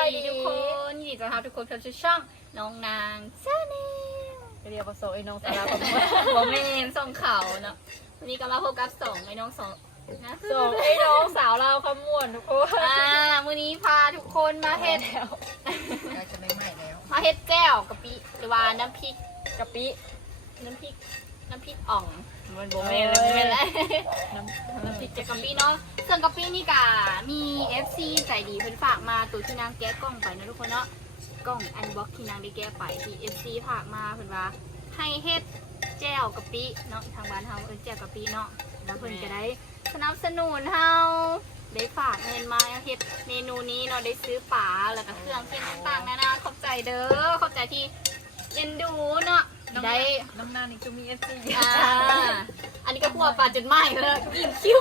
ดีทุกคนยินดีต้อนรับทุกคนเข้าสู่ช่องน้องนางชาแนลเรียกว่าโซไอ้น้องสาราของบอมเมนส่งเขาเนาะวันนี้ก็มาพบกับสองไอ้น้องสองนะโซไอ้น้องสาวเราขมวนทุกคนมื้อนี้พาทุกคนมาเฮ็ดเราจะไม่ไหม้แล้วมาเฮ็ดแก้วกะปิหรือว่าน้ำพริกกะปิน้ำพริกอ่องมันบอมเมนเลยไม่เป็นไรน้ำพริกจากกะปิเนาะส่วนกะปินี่ก็มี FC ใจดีเพิ่นฝากมาตัวที่นางแกะกล้องไปนะทุกคนเนาะกล้องอันบ็อกที่นางได้แกะไปที่ FC ฝากมาเพิ่นว่าให้เฮ็ดแจ่วกะปิเนาะทางบ้านเฮาแจ่วกะปิเนาะแล้วเพิ่นก็ได้สนับสนุนเฮาได้ฝากเงินมาเฮ็ดเมนูนี้เนาะได้ซื้อปลาแล้วก็เครื่องเคียงต่างๆนานาขอบใจเด้อขอบใจที่เอ็นดูเนาะได้น้ำหน้านี่ก็มีเอฟซีอันนี้ก็พวกปลาจนไหม้แล้วกินคิ้ว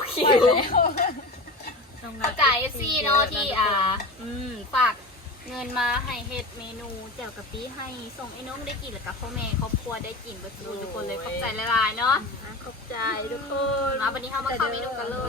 เข้าใจซีเนาะที่ฝากเงินมาให้เฮ็ดเมนูแจ่วกะปิให้ส่งไอ้น้องได้กินแล้วกับพ่อแม่ครอบครัวได้กินกันทุกคนเลยขอบใจละลายเนาะขอบใจทุกคนมาวันนี้เข้ามาเข้าเมนูกันเลย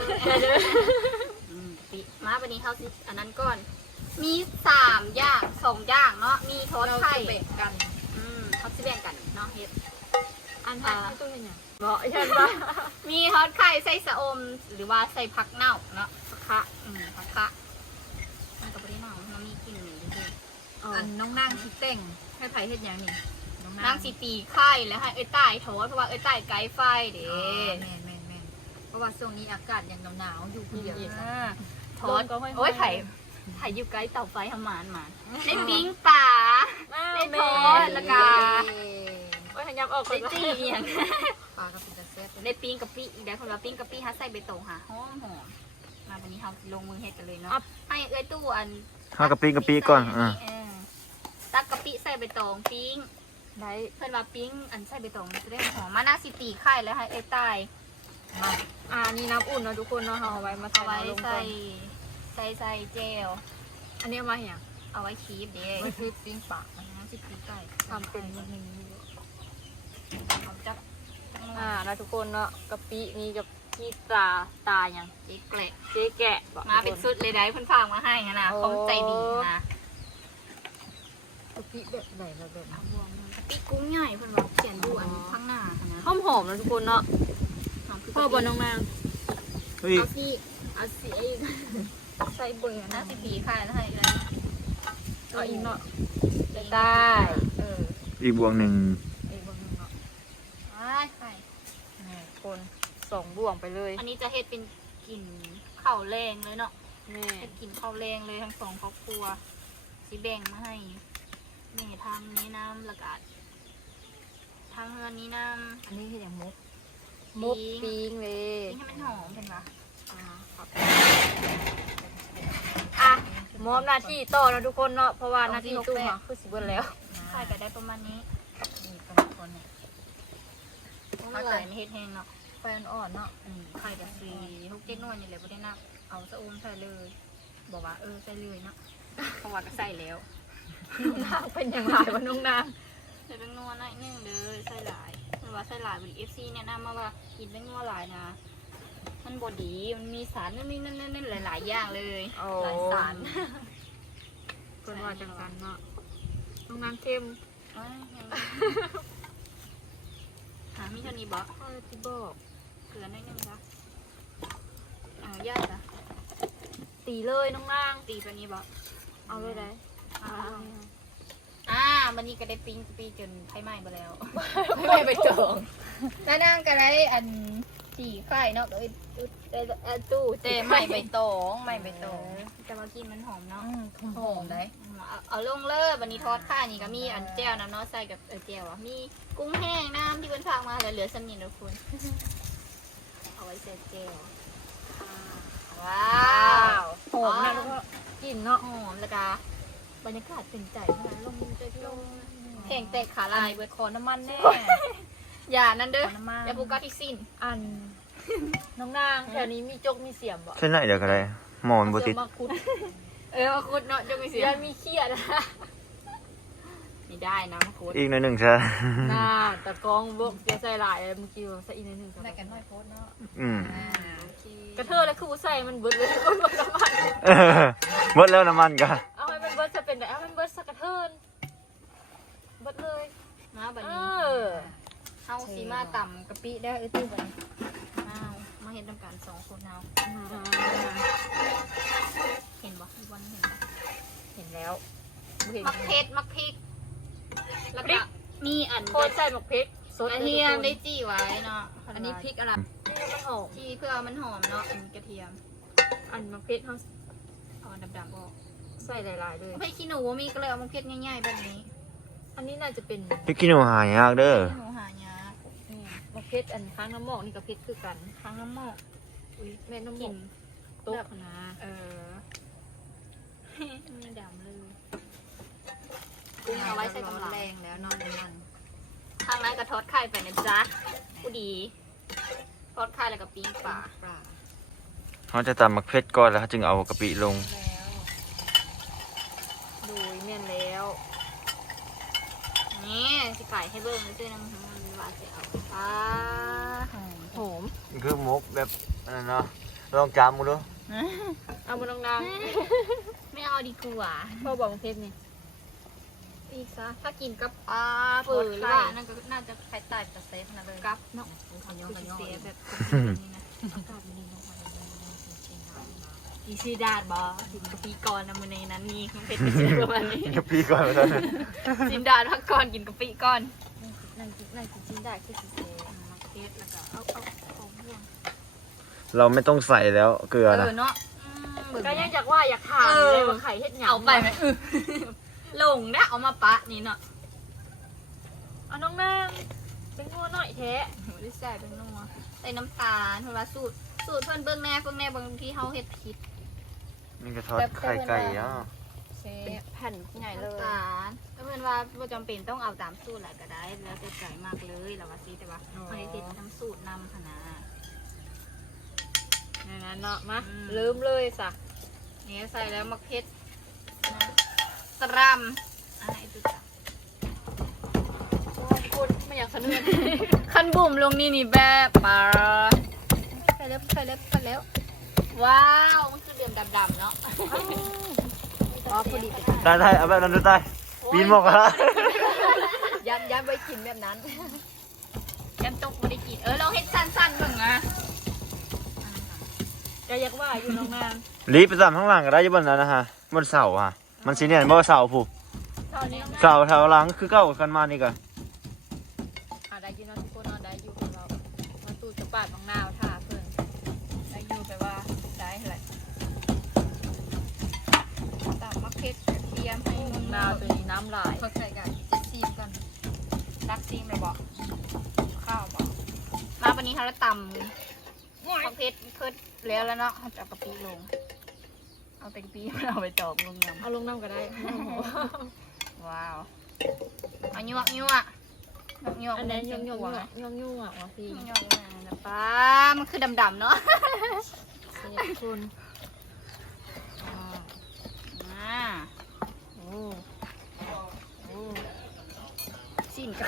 มาวันนี้เข้าสิอันนั้นก่อนมี3อย่าง2อย่างเนาะมีทอดไข่แบ่งกันเขาสิแบ่งกันเนาะเฮ็ดอันนั้นตู้เป็นยังเนาะยันว่ามีทอดไข่ใส่สะอมหรือว่าใส่ผักเน่าเนาะผักคะผักคะมันก็ไม่ได้เน่ามันมีกลิ่นเหม็นจริงอันน้องนั่งคิดเต่งให้ไผ่เฮ็ดหยังนี่น้องๆนั่งสีตีไข่แล้วให้เอ้ยใต้ทอดเพราะว่าเอ้ยใต้ไกด์ไฟเด้แม่นเพราะว่าช่วงนี้อากาศยังหนาวๆอยู่คนเดียวทอดโอ้ยไข่อยู่ไกด์เตาไฟทำมาได้ปิ้งป่าได้ทอดแล้วก็โอ้ยยับออกได้จี้อย่างปลากระปิกระแซ่บได้ปิ้งกะปิอีกแล้วคนละปิ้งกะปิฮัสใส่ใบตองค่ะหอมมาวันนี้เราลงมือเฮ็ดกันเลยเนาะให้เอ้ยตู้อันข้าวกะปิก่อนตักกะปิใส่ใบตองปิ้งได้เพื่อนว่าปิ้งอันใส่ใบตองจะได้หอมมาหน้าสิตีไข่แล้วให้เอ้ยใต้นี่น้ำอุ่นเนาะทุกคนเนาะเอาไว้มาเอาไว้ลงใส่เจลอันนี้มาอย่างเอาไว้คีบเด้ไม่คือปิ้งปลาน้ำสิตีไข่ทำเป็นอย่างนี้เอาจักนะทุกคนเนาะกะปิมีกับพี่ตาอย่างจีเกละเจ๊แกะมาเป็นชุดเลยได้เพื่อนฝากมาให้นะเขาใจดีนะกะปิแบบไหนแบบแบบกะปิกุ้งใหญ่เพื่อนบอกเขียนดูอันข้างหน้านะหอมๆนะทุกคนเนาะพ่อบนน้องนางเฮ้ยเอาสิใส่เบิ่งหน้าสิตีไข่แล้วให้เลยเอาอีกเนาะได้อีกบวงหนึ่งอีกบนนึงเนาะไข่คน2 บ่วงไปเลยอันนี้จะเฮ็ดเป็นกลิ่นข้าวแรงเลยเนาะแม่เป็นกลิ่นข้าวแรงเลยทั้งสองครอบครัวสิแบ่งมาให้แม่ทำนี้น้ำแล้วก็ทางเฮือนนี้น้ำอันนี้คืออย่างมุกมุกปิ้งเลยให้มันหอมเป็นปะมอบหน้าที่ต่อนะทุกคนเนาะเพราะว่าหน้าที่ตู้มาคือสิบวันแล้วไข่ก็ได้ประมาณนี้นี่เป็นคนเนี่ยถ้าเกิดเฮ็ดแห้งเนาะไฟอ่อนๆเนาะไข่กับซี6-7 หน่วยนี่แหละบ่ได้นับเอาสะอมใส่เลยบอกว่าใส่เลยเนาะเพราะว่าก็ใส่แล้วนางเป็นอย่างไรวะน้องนางใส่แป้งนัวหน่อยนึงเลยใส่หลายเพราะว่าใส่หลายบริ FC เนี่ยนำมาว่ากินแป้งนัวหลายนะมันบดีมันมีสารนั่นหลายๆอย่างเลยหลายสารคนว่าจังกันเนาะน้องนางเข้มหามีเท่านี้บอกที่บอกเกลือนิดนึงคะย่าจ้ะตีเลยน้องนางตีตัวนี้บอกเอาเลยได้วันนี้ก็ได้ปิ้งปีจนไข่ไหม้ไปแล้วไม่ไปจองแล้วนั่งก็ได้อันสี่ไข่เนาะเลยตู้เจไม่ใบตองไม่ใบตองจะมากินมันหอมเนาะหอมได้เอาลงเลยวันนี้ทอดข้านี่ก็มีอันแจ่วน้ำเนาะใส่กับแจ่วมีกุ้งแห้งน้ำที่เป็นฝากมาแล้วเหลือสำนีนะคุณเอาไว้ใส่แจ่วว้าวหอมนะแล้วก็กลิ่นเนาะหอมแล้วก็บรรยากาศเป็นใจนะลมแข่งเตะขาลายเว้ยขอน้ำมันแน่อย่านั่นเด้อขอน้ำมันอย่าพูกาที่สิ้นอันน้องนางแถวนี้มีจกมีเสียมบ่ใช่ไหนเดี๋ยวก็ได้หมอนบติดมาคุดมาคุดเนาะจะมีเสียยังมีเขียดนะไม่ได้นะมาคุดอีกหน่อยหนึ่งใช่น่าตะกองบกเสียใส่หลายเมื่อกี้ว่าใส่อีกนิดนึงได้กันน้อยโพสเนาะโอเคกระเทอแล้วคือใส่มันเบิดเลยคนบอกน้ำมันหมดแล้วน้ำมันกันเอาให้มันเบิดจะเป็นมาต่ำกะปิได้ตื้อไปอ้าวมาเห็นทำการ2 คนเอาเห็นบ่อีวันเห็นบ่เห็นแล้วบ่เห็นมักเผ็ดมักพริกแล้วก็มีอันโคตรใส่หมกพริกสดกระเทียมได้จี้ไว้เนาะอันนี้พริกอะไรนี่มันหอมจี้เพื่อมันหอมเนาะอันกระเทียมอันหมกพริกเขาเอาดำๆออกใส่หลายๆเลยไม่ขี้หนูมีก็เลยเอามาเผ็ดง่ายๆแบบนี้อันนี้น่าจะเป็นพี่กินหนูหายากเด้อหนูหายานี่หมกพริกอันค้างน้ำหมอกนี่กับพริกคือกันครั้งน้ำหมอกอุ้ยแม่น้ำหมกิอกนโต๊ะนะไม่ดำเลยกุ้งเอาไว้ใส่กำลังแรงแล้วนอนมันทางนั้นก็ทอดไข่ไปนะจ๊ะผู้ดีทอดไข่แล้วก็ปิ้งปลาปลาเขาจะตำมักเพชรก่อนแล้วเขาจึงเอากะปิลงแล้วดูเมียนแล้วนี่สิไก่ให้เบิ่งเลยด้วยนะมันว่าจะเอาปลาหอมคือมกแบบนั้นเนาะลองจำมึงดูเอามาลงน้ไม่เอาดีกว่าำพ่อบอกหมกพริกนี่อีกซะถ้ากินกับปลาเปิดหรือว่านั่นก็น่าจะไข่ไต่กับเซฟนะเลยกับเนาะขยองขยองเซฟแบบนี้นะอากาศมันดีลงมาเลยเชียงรายมาอีซีดาดบอสินกะปิก่อนนะมือในนั้นมีมันเป็นประมาณนี้กะปิก่อนแล้วสินดาดพักก่อนกินกะปิก่อนนั่งกินได้คือสิเซมะเขือแล้วก็เอาม่วงเราไม่ต้องใส่แล้วเกลือนะเนาะก็ยังจากว่าอยากถามเลยว่าไข่เฮ็ดหยังเอาไปไหมลงนะเอามาปะนี่เนาะเอาน้องนางเป็นงัวหน่อยแท้ได้ใส่เป็นนัวใส่น้ำตาลเพราะว่าสูตรเพื่อนเบื้องแน่บางทีเขาเฮ็ดผิดนี่ก็ทอดไข่ไก่อ่ะเชเป็นฟแผ่นใหญ่เลยน้ำตาลแล้วเพื่อนว่าบ่จำเป็นต้องเอาตามสูตรอะไรก็ได้แล้วแต่ใจมากเลยแล้วว่าสิแต่ว่าเขาได้ติดทั้งสูตรนำขนาดอย่างนั้นเนาะมาอืมลืมเลยสักนี่ใส่แล้วมะเขือนะตรัมอะไรตุ๊กคุณไม่อยากเสนอขั้นบุ่มลงนี่แบบปลาใส่แล้วว้าวมันคือเดือมดำๆเนาะอ๋อพอดีได้เอาแบบนั้นดูได้ปีนหมกอะย้ำไว้กินแบบนั้นแกมตกไม่ได้กินลองเฮ็ดสั้นๆบ้างนะก็อยากว่าอยู่น้องนางรีบไปตำข้างหลังก็ได้อยี่บนนั้นนะฮะบนเสาอ่ะมันสีเนี่ยบ่เสาผูกตอนนี้เสาแถวหลังคือเก้ากันมานี่กันได้อยู่เนาะทุกคนเนาะได้อยู่ของเรามาตูดกระปาดน้องนาวท่าเพิ่นได้อยู่แปลว่าได้อะไรตับมะเขือเทียมให้มึงนาวตัวนี้น้ำลายเขาใส่กันจะซีมกันรักซีมเลยบอกข้าวบอกมาวันนี้เขาจะตำมะเขือเพิ่นแล้วเนาะเขาจะเอากะปิลงเอาแต่กะปิมาเอาไปตอกลงยำเอาลงน้ำก็ได้ว้าวเอายั่วอันนั้นยงยั่วว่ะพี่นะป้ามันคือดำๆเนาะคุณอ่าโอ้โอ้สิ้นกัน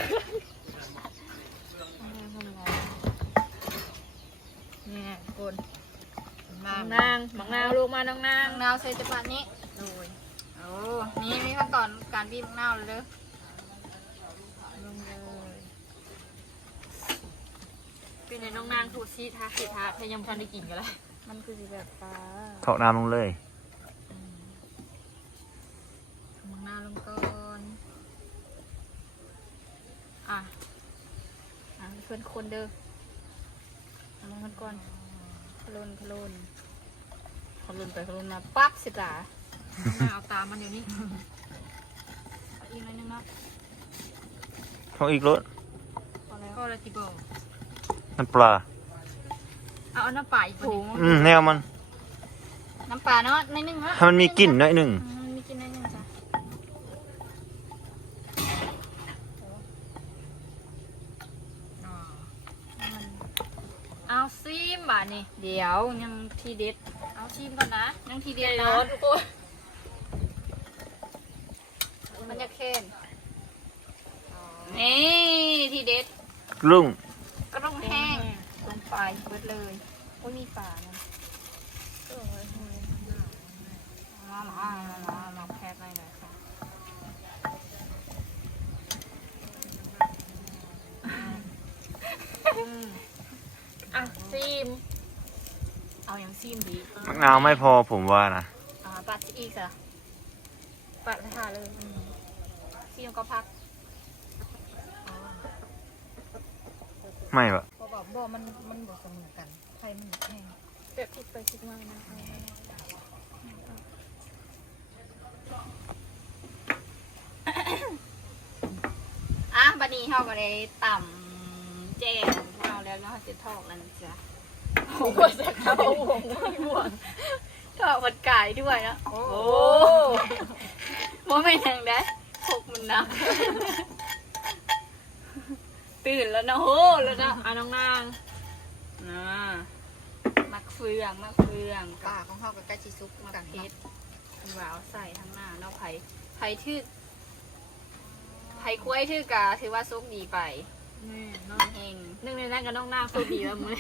เนี่ยคุณมาน้องนางบังนาวลูกมาน้องนางมะนาวใส่จังหวะนี้โดยโอ้นี่มีขั้นตอนการบีบมะนาวเลยเด้อลงเลยเป็นไงน้องนางถูกซีทาสีทาพยายามทันได้กินกันแล้วมันคือสีแบบฟ้าเทาะน้ำลงเลยมังนาวลงก่อนอ่ะเพื่อนคนเด้อเอาลงกันก่อนขลุนไปมาปั๊บสิจ้ามังนาวเอาตามมันเดี๋ยวนี้อีกหน่อยนึงเนาะเขาอีกรสพอแล้วก็เลยที่บอกน้ำปลาเอาน้ำปลาอีกผงแนวมันน้ำปลาเนาะในนึงเนาะให้มันมีกลิ่นหน่อยหนึ่งมันมีกลิ่นในนึงจ้ะเอาซีมบ่านี่เดี๋ยวยังทีเด็ดเอาชิมก่อนนะยังทีเดี๋เด็ยดวนะทุกคนมันจะเค็มนี่ทีเด็ดลุงก็ต้องแห้งลงไปเบิดเลยโอ้ยมีฝานะมาแพ็คเลยค่ะเอย่างซีมดีมะนาวไม่พอผมว่านะปัดอีกเหรอปัดให้ทาเลยซีมก็พักไม่ปะเพราะว่าบ่มันบ่เสมอกันไข่มันแห้งเก็บพริกไปพริกมานะบัดนี้เขาก็ได้ต่ำแจ่วของเราแล้วเนาะจะทอกแล้วนะจ๊ะโอ้โหจะเข้าห่วงไม่ห่วงทอกผัดไก่ด้วยเนาะโอ้ว่าไม่นยังได้พกมันนะตื่นแล้วนะโหแล้วนะน้องนางมักเฟืองกัป่าบของเฮาก็ใกล้สิสุกมักกันเพเนาะชรวาวใส่ทั้งหน้าเนาะไผ่ทื่อไผ่คุ้ยทื่อกะถือว่าซุกดีไปนี่น้องเฮงนึ่งในนั้นกับน้องนางสุดดีแล้วมึง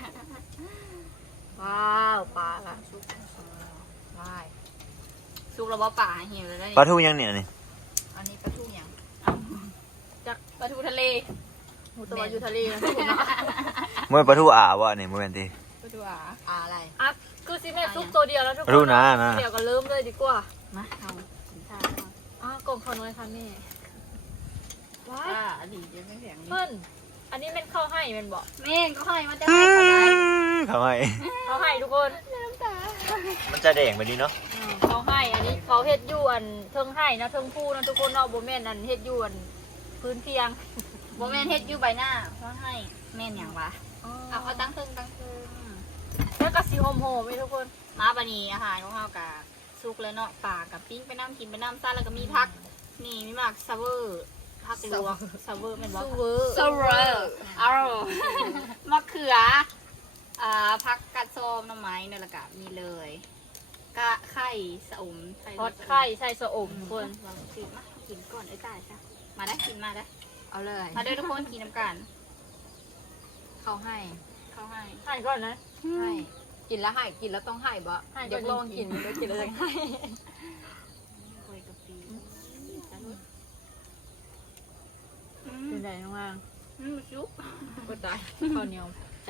ว้าวปลาละสุกได้ซุกแล้วบ่ป่าเหี่ยวแล้วปลาทูยังเนี่ยนี่อันนี้ปลาทูหยังจากปลาทูทะเลหมูตัวอยู่ทะเลนะทุกคนเนาะเมื่อปลาทูอ่าวะนี่โมเมนตีปลาทูอ่ะอะไรอ่ะคือซีเมนซุปตัวเดียวแล้วทุกคปลาน ทูนะนะเดี๋ยวก็เริ่มเลยดีกว่ามาเอาสินค้าเอากล่องเขาน้อยค่ะแม่ว้าอดีตยังไม่แข็งนี่เพิ่นอันนี้เป็นข้าวให้เป็นบอกแม่งก็ให้มาจะให้ก็ได้เขาให้ข้าวให้ทุกคนมันจะแดงไปดีเนาะเขาให้อันนี้เขาเฮ็ดอยู่อันเทิงให้นะเทิงผู้นะทุกคนเนาะโบแม่นอันเฮ็ดอยู่อันพื้นเพียงบ่แม่นเฮ็ดอยู่ใบหน้าเขาให้แม่นหยังวะเอาตั้งตึงแล้วก็สีโฮมโฮมทุกคนมาบัดนี้อาหารของเฮากับซุกแล้วเนาะปลากับปิ้งไปน้ำกินไปน้ำซ่าแล้วก็มีผักนี่มีหมากซาเวอร์ผักลวกซาเวอร์แม่นบ่ซูเวอร์ซาเวอร์อ้าวมะเขือผักกัดส้มน้ำไม้นี่นแหละก็มีเลยกะไข่สะอมทอดไข่ใส่สะอมทุกคนลองกินมากินก่อนไอ้ตายจ้ะมาได้กินมาได้เอาเลยมาเด้อทุกคนกินน้ำกันเขาให้เขาให้ให้ก่อนนะให้กินแล้วให้กินแล้วต้องให้บ่ให้เดี๋ยวลองกินเดี๋ยวกินแล้วจะให้โรยกะปิเป็นไงน้องนางชุบก็ได้ข้าวเหนียวจ้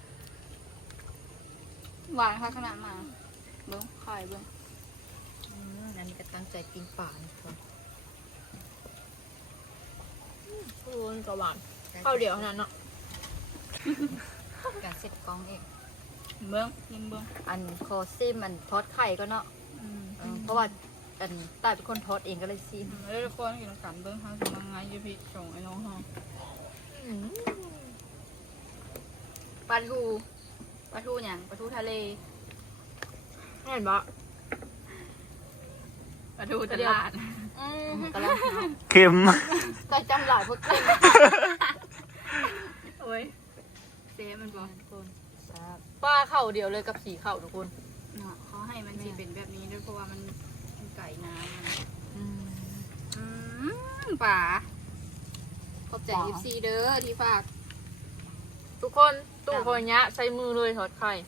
หวานค่ะขนาดมาเบิ้งไข่เบิ้งอันนี้ก็ตั้งใจกินป่านี่คนำทุกคนก็หวานข้าวเดียวเท่านั้นเนาะการเซ็ตกล้องเองเบิ้งกินเบิ้งอันคอซิมมันทอดไข่ก็เนาะเพราะว่าอันตายเป็นคนทอดเองก็เลยซิมเด้อทุกคนกินน้ำกันเบิ้งเขาจะมาไงยูพีส่งไอ้น้องเขาปลาทูอย่างปลาทูทะเลเห็นปะปลาทูตลาดกำลังหาเค็มก็จำหลายพวกเก่งโอ้ยเซฟมันบอกคนทราบป้าเข่าเดียวเลยกับสีเข่าทุกคนเนาะเขาให้มันจะเป็นแบบนี้ด้วยเพราะว่ามันไก่น้ำมันป่าขอบใจยิปซีเด้อที่ฝากทุกคนตู้คนเนี้ยใช้มือเลยทอดไข่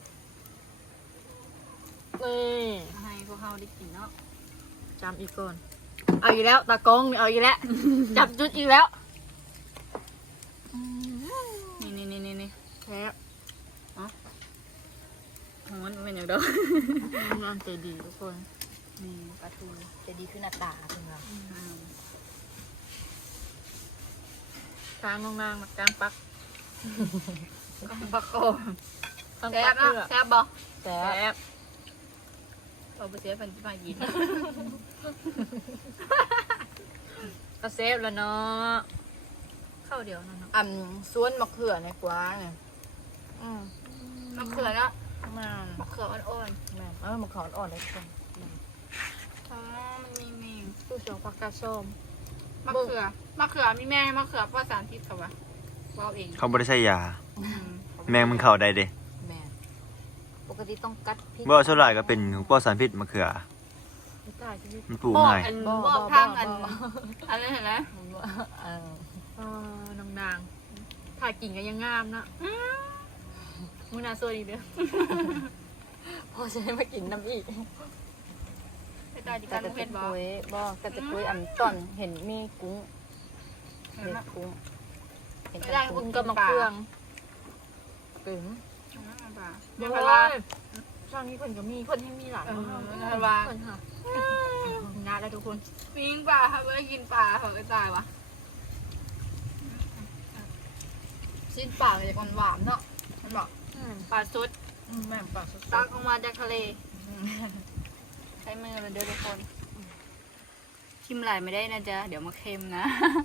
นี่ให้พวกเขาได้กินเนาะจำอีกก่อนเอาอีกแล้วตากล้องเอาอีกแล้ว จับจุดอีกแล้วนี่แค่ของมันเป็นอย่างเดิมงานใจดีทุกคนนี่ปลาทูจะดีขึ้นหน้าตาถึงเราช้างนางๆกลางปักปลาโกกลางแซ่ปับกเนาะเพื่อแซ่บบ่แซ่บเราไปเสียเพิ่นที่มากินก็เซฟแล้วเนาะเข้าเดียวนั่นเนาะส่วนมะเขือในกว้างเนี่ยมะเขือเนาะมามะเขืออ่อนแม่มะเขืออ่อนเลยคนๆอ๋อมันมีตู้สองผักกาดส้มมะเขือมีแม่มะเขือปลอดสารพิษเขาวะว้าวเองเขาบริใช้ยา แมงมันเข้าได้เด้แม่ปกติต้องกัดพริกบ่ส่วนหลายก็เป็นปลอดสารพิษมะเขือไม่กล้าชีวิตมันปลูกบอกง่ายอันบอกทางอันอะไรเห็นไหมเออน้องนางถ่ายกิ่งก็ยังงามนะมือนาสวยอีกเด้อพอจะได้มากินน้ำอีกไปตายดีก็กันจะเพเป็ชนรบอกปุ้ยบอกก็จะปุ้ยอันตอนเห็นมีกุ้งเห็นกุ้งเห็นไม่ได้กุ้กุ้งงกักับบ มะมะเฟืเฟืออง งกึ๋มเดี๋เดี๋ยยว วเวลาลาช่วงนี้เพิ่นก็มีเพิ่นให้มีหลานเออเนาะเพิ่นว่าเพิ่นค่ะงานแล้วทุกคนปิ้งปลาค่ะไม่ได้กินปลาเขาก็ตายวะชิ้นปากจะหวานๆเนาะมันบอกปลาสดแม่ปากสดตักออกมาจากทะเลใช้มือมันเด้อทุกคนชิมหลายไม่ได้นะจ๊ะเดี๋ยวมาเค็มนะ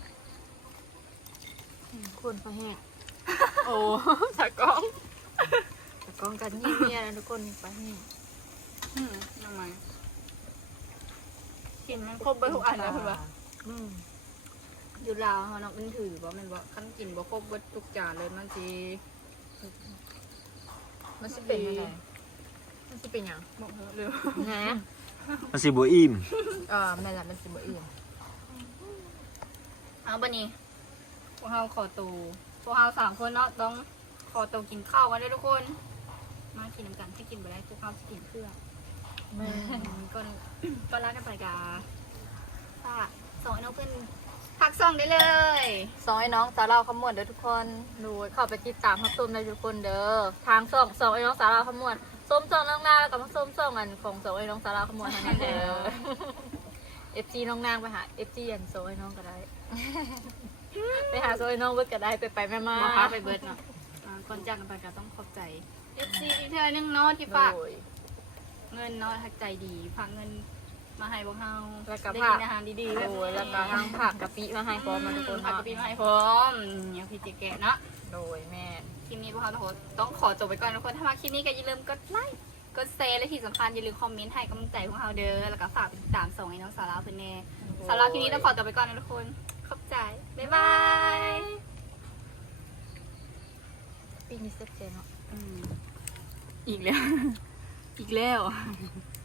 คนเขาแห้งโอ้ตะกล้องแต่กองกันยิ่งเมียนะทุกคนไปแห้งทำไมกินมันครบไปทุกอันแล้วคุณปะอืมอยู่ลาวเขาเนาะมันถือว่ามันว่าขั้นกินบ่ครบเบิดทุกจานเลยมันสิมันสิเป็นอะไรมันสิเป็นหยังบอกเหอะเร็วนะมันสิบ่อิ่มแม่ละมันสิบ่อิ่มเอาบันนี้พวกเราขอตูพวกเรา3 คนเนาะต้องขอตูกินข้าวกันด้วยทุกคน มากินน้ำกันให้กินไปได้พวกเราจะกินเพื่อแม่ก็ลากันไปกาฝากส่งให้น้องเพื่อนพักส่งได้เลยซอยน้องสาวเราขมวดเด้อทุกคนดูเข้าไปติดตามทับต้มในทุกคนเด้อทางสองไอ้น้องสาวเราขมวดส้มน้องนางแล้วกับส้มอันของสองไอ้น้องสาวเราขมวดทางนั้นเด้อ FG น้องนางไปหา FG อันโซไอ้น้องก็ได้ ไปหาโซไอ้น้องเบิดก็ได้ไปแม่มามาพาไปเบิร์ดเนาะก่อนจากกันไปก็ต้องขอบใจ FC อีกเธอนึงเนาะที่ฝากโดยเงินเนาะทักใจดีฝากเงินมาให้พวกเราแล้วก็ได้ผักิกนอาหารดีๆแบบโดยแล้วก็ทางผักกะปิมาให้พร้อมมาทุกคนผักกะปิมาให้พร้อมอย่างพี่เจแกะเนาะโดยแม่คลิปนี้พวกเราทุกคนต้องขอจบไปก่อนทุกคนถ้ามาคลิปนี้ก็อย่าลืมกดไลค์กดแชร์และที่สำคัญอย่าลืมคอมเมนต์ให้กำลังใจพวกเราเด้อแล้วก็ฝากไปติดตามส่งให้น้องสาวเราเพื่อนแน่สำหรับคลิปนี้ต้องขอจบไปก่อนนะทุกคนขอบใจบ๊ายบายปีนี้เซ็ตเจเนาะอีกแล้ว อีกแล้ว